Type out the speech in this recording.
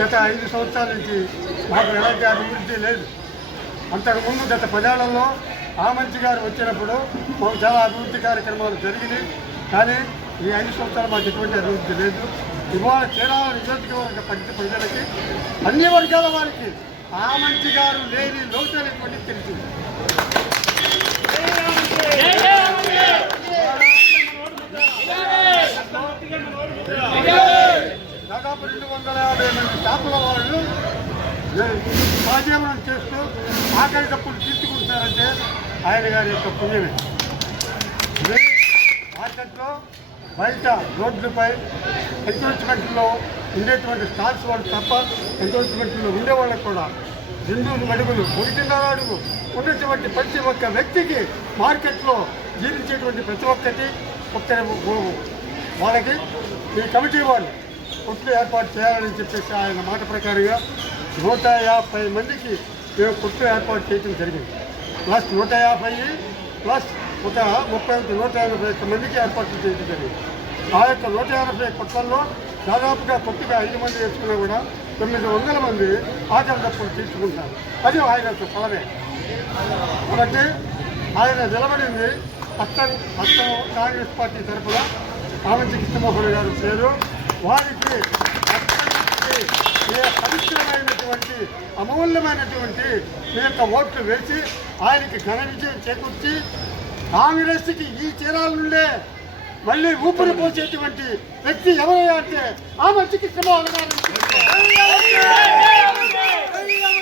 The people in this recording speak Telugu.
గత 5 సంవత్సరాల నుంచి మాకు ఎలాంటి అభివృద్ధి లేదు. అంతకుముందు గత 10 ఏళ్లలో ఆమంచి గారు వచ్చినప్పుడు మాకు చాలా అభివృద్ధి కార్యక్రమాలు జరిగినాయి. కానీ ఈ 5 సంవత్సరాలు మాకు ఎటువంటి అభివృద్ధి లేదు. ఇవాళ చీరాల నియోజకవర్గ ప్రజలకి అన్ని వర్గాల వారికి ఆమంచి గారు లేని లోటు అనేటువంటి తెలిసింది. దాదాపు 250 మంది చేపల వాళ్ళు సహజీవనం చేస్తూ ఆఖరి తప్పులు తీర్చుకుంటున్నారంటే ఆయన గారి యొక్క పుణ్యమే. మార్కెట్లో బయట రోడ్లపై ఎంకరేజ్మెంట్లో ఉండేటువంటి స్టాల్స్ వాళ్ళు తప్ప ఎంకరేజ్మెంట్లో ఉండేవాళ్ళకు కూడా 2 అడుగులు 1.5 అడుగు ఉన్నటువంటి ప్రతి ఒక్క వ్యక్తికి మార్కెట్లో జీవించేటువంటి ప్రతి ఒక్కటి వాళ్ళకి ఈ కమిటీ వాళ్ళు కొట్లు ఏర్పాటు చేయాలని చెప్పేసి ఆయన మాట ప్రకారంగా 150 మందికి మేము కొట్లు ఏర్పాటు చేయడం జరిగింది. ప్లస్ 150 ప్లస్ ఒక 180 మందికి ఏర్పాటు చేయడం జరిగింది. ఆ యొక్క 150 కొట్లల్లో దాదాపుగా కొత్తగా 5 మంది వేసుకున్నా కూడా 900 మంది ఆకలి తప్పులు తీసుకుంటారు. అది ఆయన ఫలమే. కాబట్టి ఆయన నిలబడింది పట్టం కాంగ్రెస్ పార్టీ తరఫున ఆమంచి కృష్ణమోహన్ గారు పేరు. వారికి పవిత్రమైనటువంటి అమూల్యమైనటువంటి మీ యొక్క ఓట్లు వేసి ఆయనకి ఘన విజయం చేకూర్చి కాంగ్రెస్కి ఈ చీరాల నుండే మళ్ళీ ఊపిరి పోసేటువంటి వ్యక్తి ఎవరైనా అంటే ఆమంచి కృష్ణమోహన్ గారు.